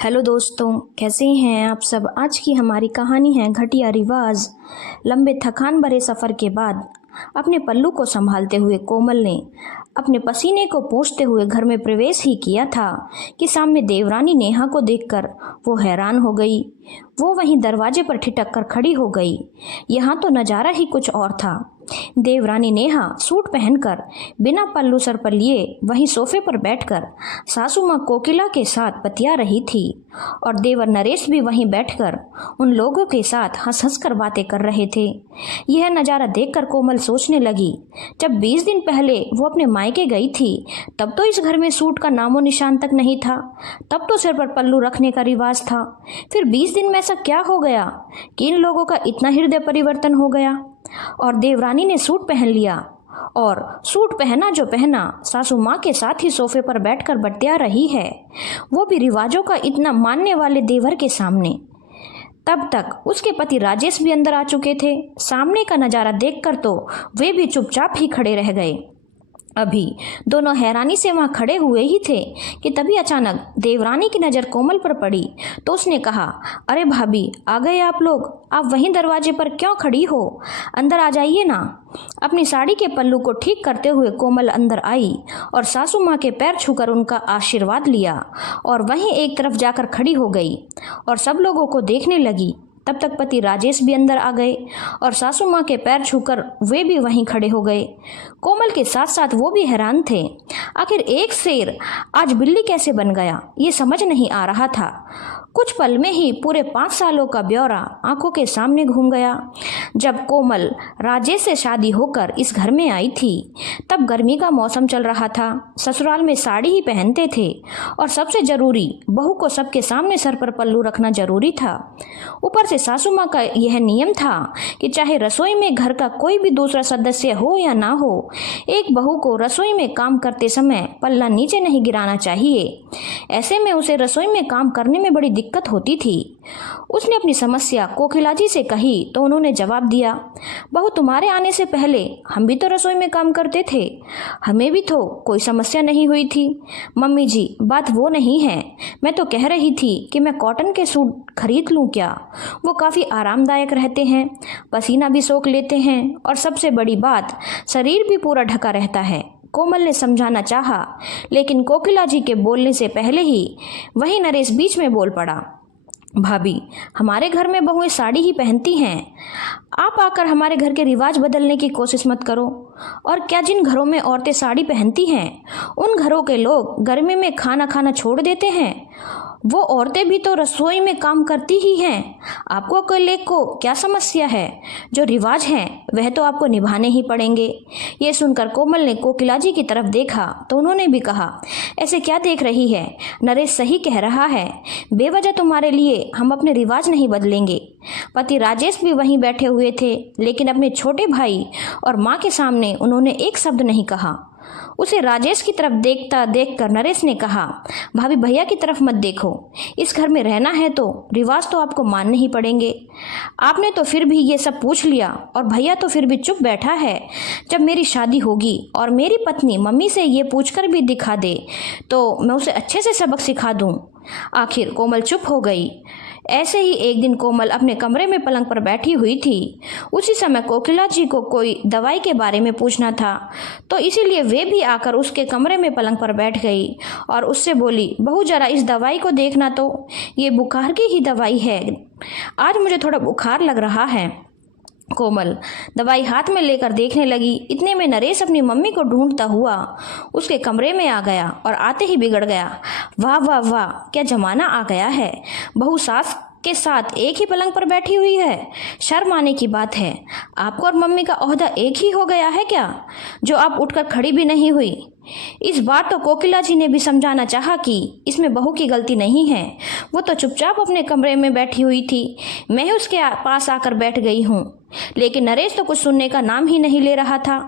Hello दोस्तों, कैसे हैं आप सब। आज की हमारी कहानी है घटिया रिवाज। लंबे थकान भरे सफ़र के बाद अपने पल्लू को संभालते हुए कोमल ने अपने पसीने को पोंछते हुए घर में प्रवेश ही किया था कि सामने देवरानी नेहा को देखकर वो हैरान हो गई। वो वहीं दरवाजे पर ठिठक कर खड़ी हो गई। यहाँ तो नज़ारा ही कुछ और था। देवरानी नेहा सूट पहनकर बिना पल्लू सर पर लिए वहीं सोफे पर बैठकर सासू माँ कोकिला के साथ बतिया रही थी और देवर नरेश भी वहीं बैठकर उन लोगों के साथ हंस हंस कर बातें कर रहे थे। यह नज़ारा देखकर कोमल सोचने लगी, जब 20 दिन पहले वो अपने मायके गई थी तब तो इस घर में सूट का नामो निशान तक नहीं था। तब तो सिर पर पल्लू रखने का रिवाज था। फिर 20 दिन में ऐसा क्या हो गया कि इन लोगों का इतना हृदय परिवर्तन हो गया। और देवरानी ने सूट पहन लिया और सूट पहना जो पहना सासू माँ के साथ ही सोफे पर बैठकर बतिया रही है, वो भी रिवाजों का इतना मानने वाले देवर के सामने। तब तक उसके पति राजेश भी अंदर आ चुके थे। सामने का नज़ारा देखकर तो वे भी चुपचाप ही खड़े रह गए। अभी दोनों हैरानी से वहां खड़े हुए ही थे कि तभी अचानक देवरानी की नज़र कोमल पर पड़ी तो उसने कहा, अरे भाभी, आ गए आप लोग। आप वहीं दरवाजे पर क्यों खड़ी हो? अंदर आ जाइए ना। अपनी साड़ी के पल्लू को ठीक करते हुए कोमल अंदर आई और सासू माँ के पैर छूकर उनका आशीर्वाद लिया और वहीं एक तरफ जाकर खड़ी हो गई और सब लोगों को देखने लगी। तब तक पति राजेश भी अंदर आ गए और सासू माँ के पैर छूकर वे भी वहीं खड़े हो गए। कोमल के साथ साथ वो भी हैरान थे। आखिर एक शेर आज बिल्ली कैसे बन गया, ये समझ नहीं आ रहा था। कुछ पल में ही पूरे 5 सालों का ब्यौरा आंखों के सामने घूम गया। जब कोमल राजेश से शादी होकर इस घर में आई थी तब गर्मी का मौसम चल रहा था। ससुराल में साड़ी ही पहनते थे और सबसे जरूरी, बहू को सबके सामने सर पर पल्लू रखना जरूरी था। ऊपर से सासू माँ का यह नियम था कि चाहे रसोई में घर का कोई भी दूसरा सदस्य हो या ना हो, एक बहू को रसोई में काम करते समय पल्ला नीचे नहीं गिराना चाहिए। ऐसे में उसे रसोई में काम करने में बड़ी दिक्कत होती थी। उसने अपनी समस्या कोकिला जी से कही तो उन्होंने जवाब दिया, बहू, तुम्हारे आने से पहले हम भी तो रसोई में काम करते थे, हमें भी तो कोई समस्या नहीं हुई थी। मम्मी जी, बात वो नहीं है, मैं तो कह रही थी कि मैं कॉटन के सूट खरीद लूँ क्या? वो काफ़ी आरामदायक रहते हैं, पसीना भी सोख लेते हैं और सबसे बड़ी बात, शरीर भी पूरा ढका रहता है। कोमल ने समझाना चाहा, लेकिन कोकिला जी के बोलने से पहले ही वहीं नरेश बीच में बोल पड़ा, भाभी, हमारे घर में बहुएं साड़ी ही पहनती हैं। आप आकर हमारे घर के रिवाज बदलने की कोशिश मत करो। और क्या जिन घरों में औरतें साड़ी पहनती हैं उन घरों के लोग गर्मी में खाना खाना छोड़ देते हैं? वो औरतें भी तो रसोई में काम करती ही हैं। आपको अकेले को क्या समस्या है? जो रिवाज हैं वह तो आपको निभाने ही पड़ेंगे। ये सुनकर कोमल ने कोकिला जी की तरफ देखा तो उन्होंने भी कहा, ऐसे क्या देख रही है? नरेश सही कह रहा है, बेवजह तुम्हारे लिए हम अपने रिवाज नहीं बदलेंगे। पति राजेश भी वहीं बैठे हुए थे, लेकिन अपने छोटे भाई और माँ के सामने उन्होंने एक शब्द नहीं कहा। उसे राजेश की तरफ देखता देखकर नरेश ने कहा, भाभी, भैया की तरफ मत देखो। इस घर में रहना है तो रिवाज तो आपको मानने ही पड़ेंगे। आपने तो फिर भी ये सब पूछ लिया और भैया तो फिर भी चुप बैठा है। जब मेरी शादी होगी और मेरी पत्नी मम्मी से ये पूछकर भी दिखा दे तो मैं उसे अच्छे से सबक सिखा दूँ। आखिर कोमल चुप हो गई। ऐसे ही एक दिन कोमल अपने कमरे में पलंग पर बैठी हुई थी। उसी समय कोकिला जी को कोई दवाई के बारे में पूछना था, तो इसीलिए वे भी आकर उसके कमरे में पलंग पर बैठ गई और उससे बोली, बहू, जरा इस दवाई को देखना तो, ये बुखार की ही दवाई है। आज मुझे थोड़ा बुखार लग रहा है। कोमल दवाई हाथ में लेकर देखने लगी। इतने में नरेश अपनी मम्मी को ढूंढता हुआ उसके कमरे में आ गया और आते ही बिगड़ गया। वाह वाह वाह, क्या जमाना आ गया है। बहू सास के साथ एक ही पलंग पर बैठी हुई है। शर्म आने की बात है। आपको और मम्मी का ओहदा एक ही हो गया है क्या, जो आप उठकर खड़ी भी नहीं हुई? इस बार तो कोकिला जी ने भी समझाना चाहा कि इसमें बहू की गलती नहीं है। वो तो चुपचाप अपने कमरे में बैठी हुई थी, मैं ही उसके पास आकर बैठ गई हूँ। लेकिन नरेश तो कुछ सुनने का नाम ही नहीं ले रहा था।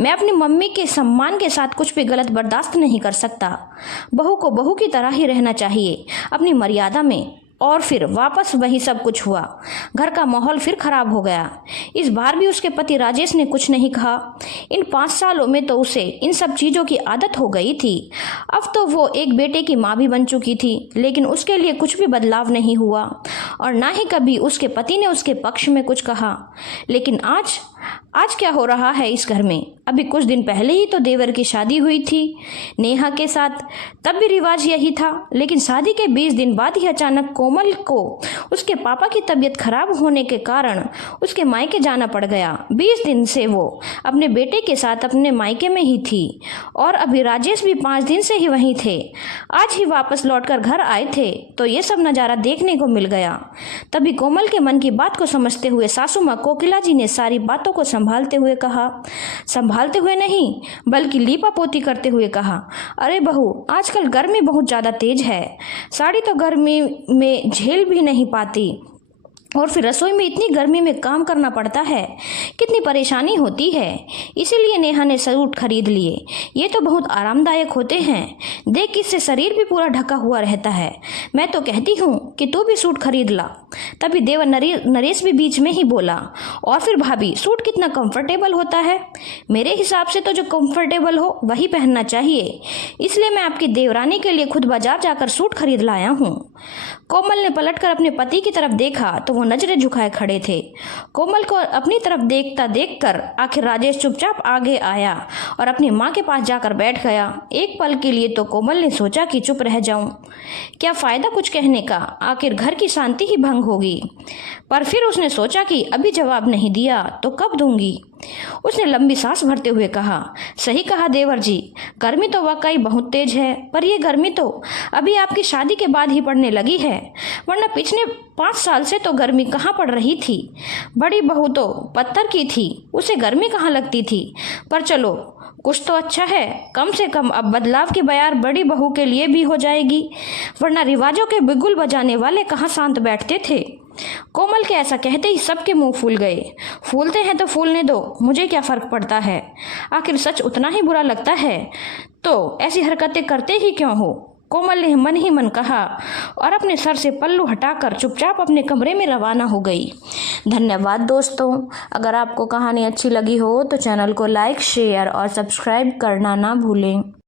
मैं अपनी मम्मी के सम्मान के साथ कुछ भी गलत बर्दाश्त नहीं कर सकता। बहू को बहू की तरह ही रहना चाहिए, अपनी मर्यादा में। और फिर वापस वही सब कुछ हुआ। घर का माहौल फिर खराब हो गया। इस बार भी उसके पति राजेश ने कुछ नहीं कहा। इन 5 सालों में तो उसे इन सब चीज़ों की आदत हो गई थी। अब तो वो एक बेटे की माँ भी बन चुकी थी, लेकिन उसके लिए कुछ भी बदलाव नहीं हुआ और ना ही कभी उसके पति ने उसके पक्ष में कुछ कहा। लेकिन आज क्या हो रहा है इस घर में? अभी कुछ दिन पहले ही तो देवर की शादी हुई थी नेहा के साथ, तब भी रिवाज यही था। लेकिन शादी के 20 दिन बाद ही अचानक कोमल को उसके पापा की तबीयत खराब होने के कारण उसके मायके जाना पड़ गया। 20 दिन से वो अपने बेटे के साथ अपने मायके में ही थी और अभी राजेश भी 5 दिन से ही वहीं थे। आज ही वापस लौटकर घर आए थे तो ये सब नज़ारा देखने को मिल गया। तभी कोमल के मन की बात को समझते हुए सासू माँ कोकिला जी ने सारी बातों को संभालते हुए कहा, संभालते हुए नहीं बल्कि लीपापोती करते हुए कहा, अरे बहू, आजकल गर्मी बहुत ज़्यादा तेज है। साड़ी तो गर्मी में झेल भी नहीं पाती और फिर रसोई में इतनी गर्मी में काम करना पड़ता है, कितनी परेशानी होती है। इसीलिए नेहा ने सूट खरीद लिए। ये तो बहुत आरामदायक होते हैं, देख इससे शरीर भी पूरा ढका हुआ रहता है। मैं तो कहती हूँ कि तू भी सूट खरीद ला। तभी देवर नरेश भी बीच में ही बोला, और फिर भाभी, सूट कितना कंफर्टेबल होता है? मेरे हिसाब से तो जो कंफर्टेबल हो वही पहनना चाहिए, इसलिए मैं आपकी देवरानी के लिए खुद बाजार जाकर सूट खरीद लाया हूँ। कोमल ने पलटकर अपने पति की तरफ देखा तो वो नजरें झुकाए खड़े थे। कोमल को अपनी तरफ देखकर आखिर राजेश चुपचाप आगे आया और अपनी माँ के पास जाकर बैठ गया। एक पल के लिए तो कोमल ने सोचा कि चुप रह जाऊं, क्या फायदा कुछ कहने का, आखिर घर की शांति ही भंग होगी। पर फिर उसने सोचा कि अभी जवाब नहीं दिया तो कब दूंगी। उसने लंबी सांस भरते हुए कहा, सही कहा देवर जी, गर्मी तो वाकई बहुत तेज है, पर यह गर्मी तो अभी आपकी शादी के बाद ही पड़ने लगी है, वरना पिछले 5 साल से तो गर्मी कहाँ पड़ रही थी। बड़ी बहू तो पत्थर की थी, उसे गर्मी कहाँ लगती थी। पर चलो, कुछ तो अच्छा है, कम से कम अब बदलाव की बयार बड़ी बहू के लिए भी हो जाएगी, वरना रिवाजों के बिगुल बजाने वाले कहाँ शांत बैठते थे। कोमल के ऐसा कहते ही सबके मुंह फूल गए। फूलते हैं तो फूलने दो, मुझे क्या फर्क पड़ता है, आखिर सच उतना ही बुरा लगता है तो ऐसी हरकतें करते ही क्यों हो। कोमल ने मन ही मन कहा और अपने सर से पल्लू हटाकर चुपचाप अपने कमरे में रवाना हो गई। धन्यवाद दोस्तों। अगर आपको कहानी अच्छी लगी हो तो चैनल को लाइक, शेयर और सब्सक्राइब करना ना भूलें।